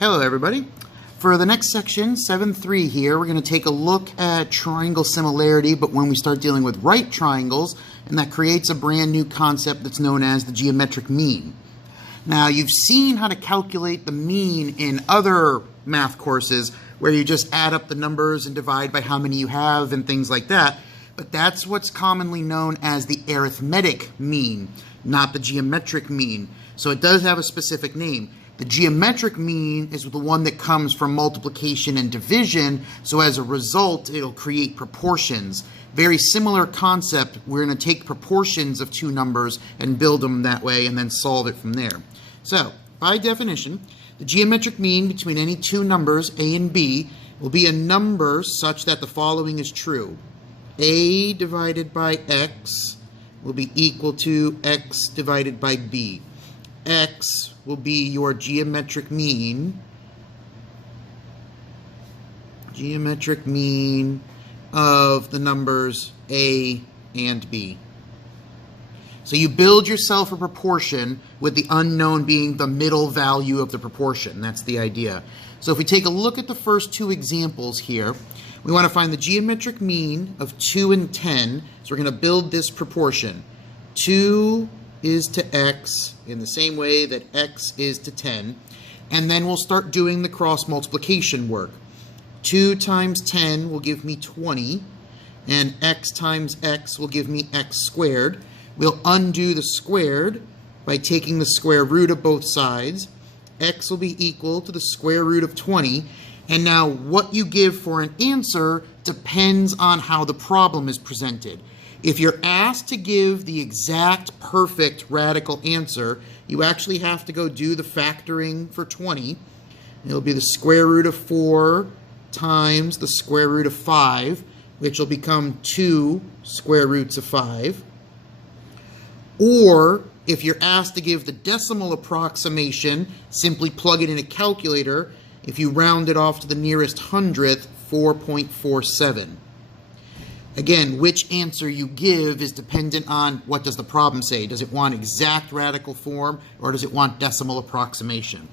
Hello everybody. For the next section, 7.3 here, we're going to take a look at triangle similarity, but when we start dealing with right triangles, and that creates a brand new concept that's known as the geometric mean. Now, you've seen how to calculate the mean in other math courses where you just add up the numbers and divide by how many you have and things like that, but that's what's commonly known as the arithmetic mean, not the geometric mean. So it does have a specific name. The geometric mean is the one that comes from multiplication and division, so as a result, it'll create proportions. Very similar concept. We're going to take proportions of two numbers and build them that way and then solve it from there. So, by definition, the geometric mean between any two numbers, a and b, will be a number such that the following is true. A divided by x will be equal to x divided by b. X will be your geometric mean of the numbers a and b. So you build yourself a proportion with the unknown being the middle value of the proportion. That's the idea. So if we take a look at the first two examples here, we want to find the geometric mean of 2 and 10. So we're going to build this proportion. 2 is to x in the same way that x is to 10, and then we'll start doing the cross multiplication work. 2 times 10 will give me 20, and x times x will give me x squared. We'll undo the squared by taking the square root of both sides. X will be equal to the square root of 20, and now what you give for an answer depends on how the problem is presented. If you're asked to give the exact perfect radical answer, you actually have to go do the factoring for 20. It'll be the square root of 4 times the square root of 5, which will become 2 square roots of 5. Or, if you're asked to give the decimal approximation, simply plug it in a calculator. If you round it off to the nearest hundredth, 4.47. Again, which answer you give is dependent on what does the problem say. Does it want exact radical form or does it want decimal approximation?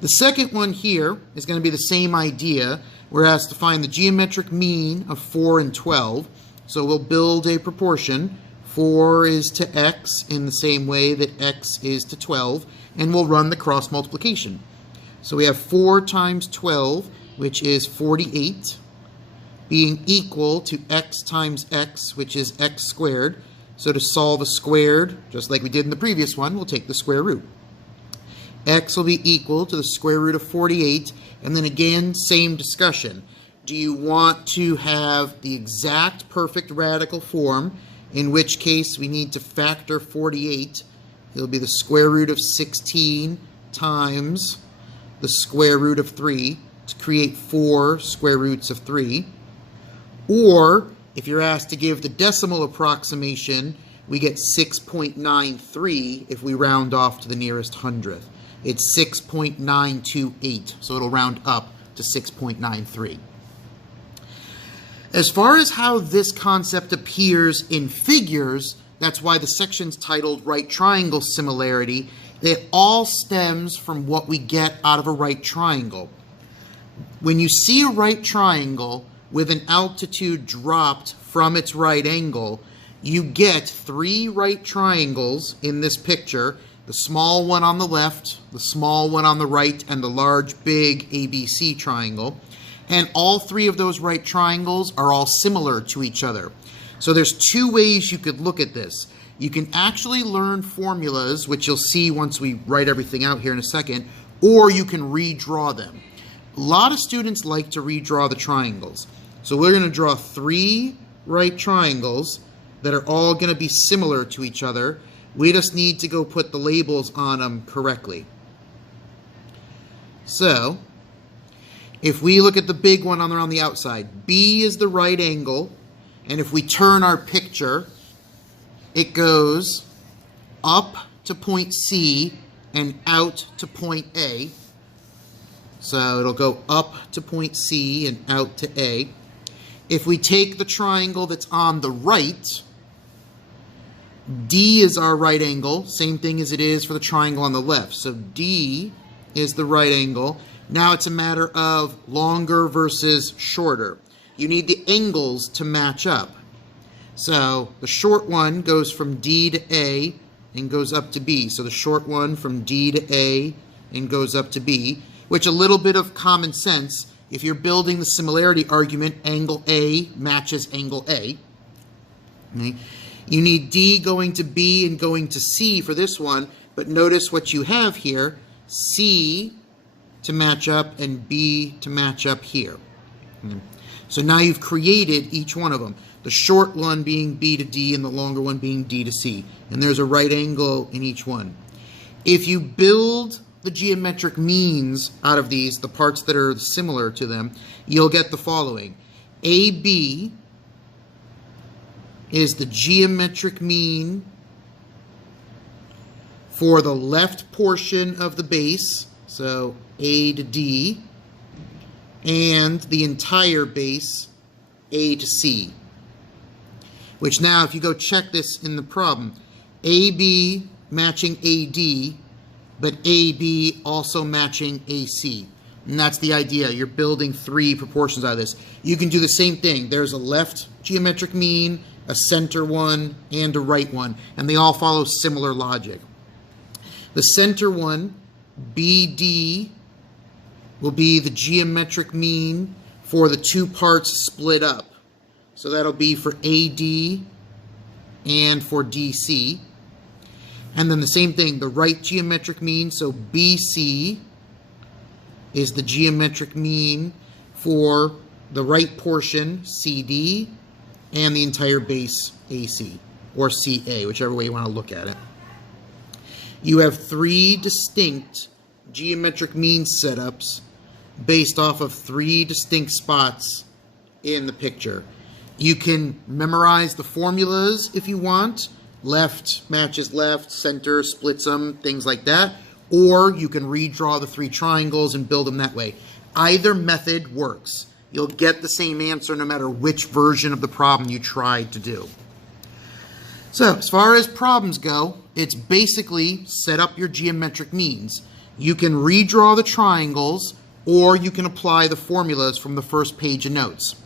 The second one here is going to be the same idea. We're asked to find the geometric mean of 4 and 12. So we'll build a proportion. 4 is to x in the same way that x is to 12, and we'll run the cross multiplication. So we have 4 times 12, which is 48. Being equal to x times x, which is x squared. So to solve a squared, just like we did in the previous one, we'll take the square root. X will be equal to the square root of 48, and then again, same discussion. Do you want to have the exact perfect radical form, in which case we need to factor 48. It'll be the square root of 16 times the square root of 3 to create 4 square roots of 3. Or, if you're asked to give the decimal approximation, we get 6.93 if we round off to the nearest hundredth. It's 6.928, so it'll round up to 6.93. As far as how this concept appears in figures, that's why the section's titled Right Triangle Similarity. It all stems from what we get out of a right triangle. When you see a right triangle with an altitude dropped from its right angle, you get 3 right triangles in this picture, the small one on the left, the small one on the right, and the large, big ABC triangle. And all 3 of those right triangles are all similar to each other. So there's 2 ways you could look at this. You can actually learn formulas, which you'll see once we write everything out here in a second, or you can redraw them. A lot of students like to redraw the triangles. So we're going to draw 3 right triangles that are all going to be similar to each other. We just need to go put the labels on them correctly. So, if we look at the big one on the outside, B is the right angle, and if we turn our picture, it goes up to point C and out to point A. So it'll go up to point C and out to A. If we take the triangle that's on the right, D is our right angle, same thing as it is for the triangle on the left. So D is the right angle. Now it's a matter of longer versus shorter. You need the angles to match up. So the short one goes from D to A and goes up to B. So the short one from D to A and goes up to B, which a little bit of common sense, if you're building the similarity argument, angle A matches angle A. Okay. You need D going to B and going to C for this one, but notice what you have here, C to match up and B to match up here. So now you've created each one of them. The short one being B to D and the longer one being D to C. And there's a right angle in each one. If you build the geometric means out of these, the parts that are similar to them, you'll get the following. AB is the geometric mean for the left portion of the base, so A to D, and the entire base, A to C. Which now, if you go check this in the problem, AB matching AD, but AB also matching AC. And that's the idea. You're building three proportions out of this. You can do the same thing. There's a left geometric mean, a center one, and a right one. And they all follow similar logic. The center one, BD, will be the geometric mean for the two parts split up. So that'll be for AD and for DC. And then the same thing, the right geometric mean, so BC is the geometric mean for the right portion, CD, and the entire base, AC, or CA, whichever way you want to look at it. You have three distinct geometric mean setups based off of three distinct spots in the picture. You can memorize the formulas if you want. Left matches left, center splits them, things like that. Or you can redraw the three triangles and build them that way. Either method works. You'll get the same answer no matter which version of the problem you tried to do. So, as far as problems go, it's basically set up your geometric means. You can redraw the triangles, or you can apply the formulas from the first page of notes.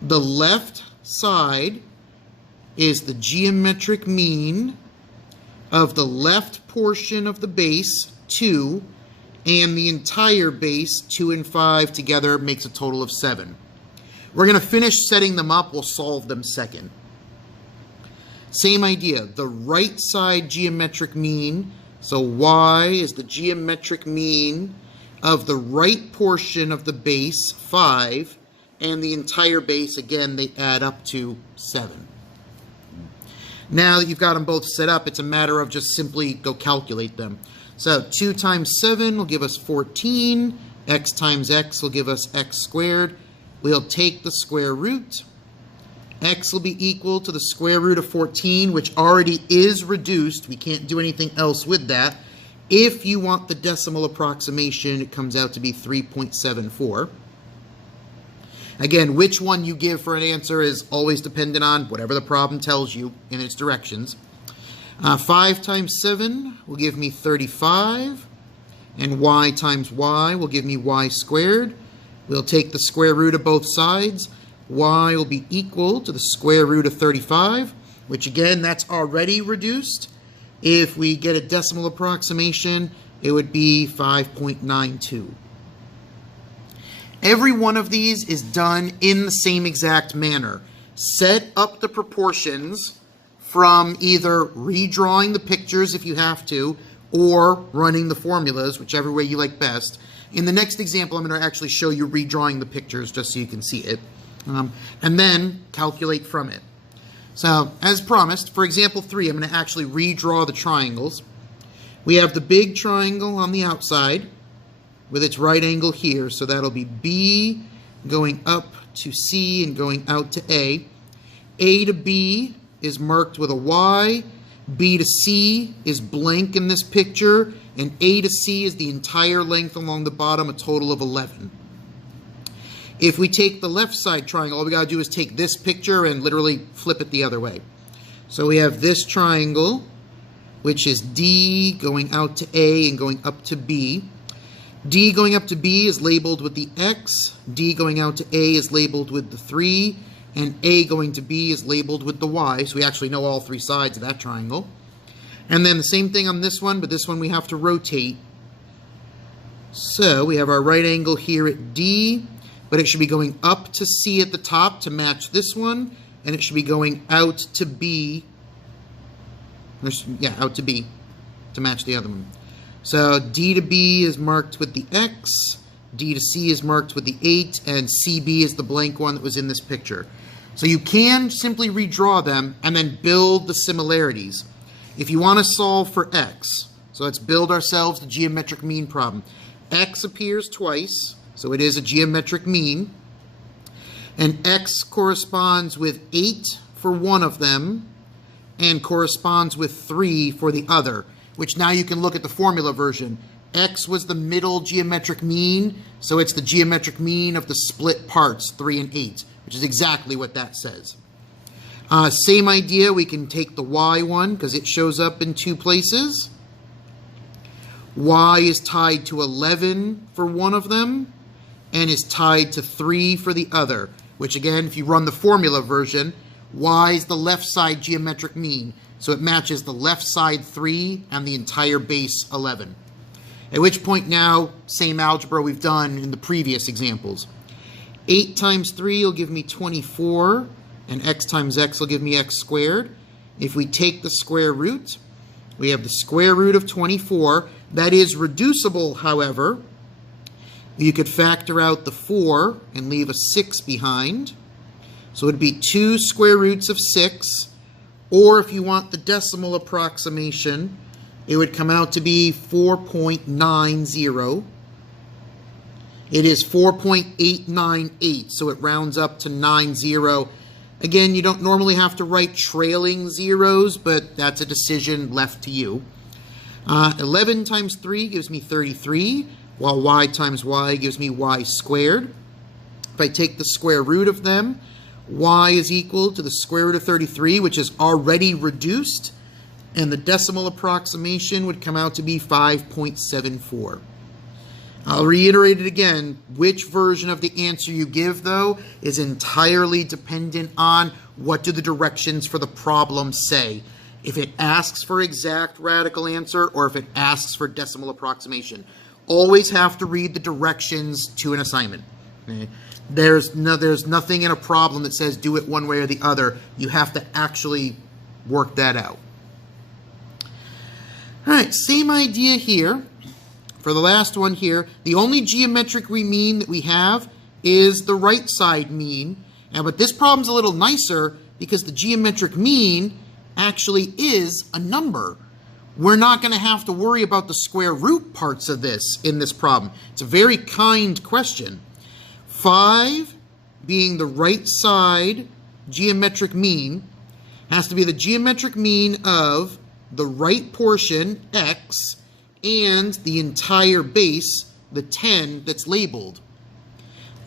The left side is the geometric mean of the left portion of the base, 2, and the entire base, 2 and 5 together makes a total of 7. We're going to finish setting them up. We'll solve them second. Same idea. The right side geometric mean, so y is the geometric mean of the right portion of the base, 5, and the entire base, again, they add up to 7. Now that you've got them both set up, it's a matter of just simply go calculate them. So 2 times 7 will give us 14. X times x will give us x squared. We'll take the square root. X will be equal to the square root of 14, which already is reduced. We can't do anything else with that. If you want the decimal approximation, it comes out to be 3.74. Again, which one you give for an answer is always dependent on whatever the problem tells you in its directions. 5 times 7 will give me 35, and y times y will give me y squared. We'll take the square root of both sides. Y will be equal to the square root of 35, which again, that's already reduced. If we get a decimal approximation, it would be 5.92. Every one of these is done in the same exact manner. Set up the proportions from either redrawing the pictures if you have to, or running the formulas, whichever way you like best. In the next example, I'm going to actually show you redrawing the pictures just so you can see it. And then calculate from it. So, as promised, for example 3, I'm going to actually redraw the triangles. We have the big triangle on the outside with its right angle here, so that'll be B going up to C and going out to A. A to B is marked with a Y, B to C is blank in this picture, and A to C is the entire length along the bottom, a total of 11. If we take the left side triangle, all we got to do is take this picture and literally flip it the other way. So we have this triangle, which is D going out to A and going up to B. D going up to B is labeled with the X, D going out to A is labeled with the 3, and A going to B is labeled with the Y, so we actually know all three sides of that triangle. And then the same thing on this one, but this one we have to rotate. So we have our right angle here at D, but it should be going up to C at the top to match this one, and it should be going out to B, out to B to match the other one. So D to B is marked with the X, D to C is marked with the 8, and CB is the blank one that was in this picture. So you can simply redraw them and then build the similarities. If you want to solve for X, so let's build ourselves the geometric mean problem. X appears twice, so it is a geometric mean, and X corresponds with 8 for one of them and corresponds with 3 for the other, which now you can look at the formula version. X was the middle geometric mean, so it's the geometric mean of the split parts, 3 and 8, which is exactly what that says. Same idea, we can take the Y one because it shows up in two places. Y is tied to 11 for one of them and is tied to 3 for the other, which again, if you run the formula version, Y is the left side geometric mean, so it matches the left side 3 and the entire base 11. At which point now, same algebra we've done in the previous examples. 8 times 3 will give me 24, and x times x will give me x squared. If we take the square root, we have the square root of 24. That is reducible, however. You could factor out the 4 and leave a 6 behind. So it would be 2 square roots of 6, or if you want the decimal approximation, it would come out to be 4.90. It is 4.898, so it rounds up to 90. Again, you don't normally have to write trailing zeros, but that's a decision left to you. 11 times 3 gives me 33, while y times y gives me y squared. If I take the square root of them, y is equal to the square root of 33, which is already reduced, and the decimal approximation would come out to be 5.74. I'll reiterate it again. Which version of the answer you give, though, is entirely dependent on what do the directions for the problem say. If it asks for exact radical answer or if it asks for decimal approximation. Always have to read the directions to an assignment. Okay? There's nothing in a problem that says do it one way or the other. You have to actually work that out. All right, same idea here. For the last one here, the only geometric mean that we have is the right side mean. But this problem's a little nicer because the geometric mean actually is a number. We're not going to have to worry about the square root parts of this in this problem. It's a very kind question. 5 being the right side geometric mean has to be the geometric mean of the right portion, x, and the entire base, the 10 that's labeled.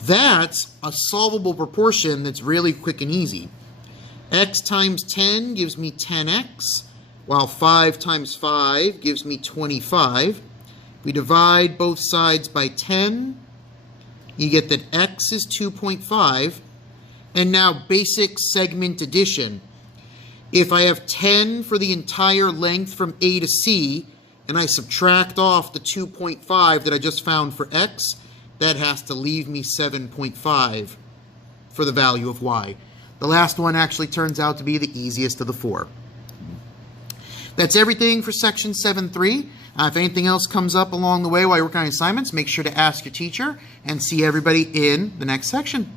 That's a solvable proportion that's really quick and easy. X times 10 gives me 10x, while 5 times 5 gives me 25. We divide both sides by 10. You get that x is 2.5. And now basic segment addition. If I have 10 for the entire length from A to C, and I subtract off the 2.5 that I just found for x, that has to leave me 7.5 for the value of y. The last one actually turns out to be the easiest of the 4. That's everything for section 7.3. If anything else comes up along the way while you're working on assignments, make sure to ask your teacher, and see everybody in the next section.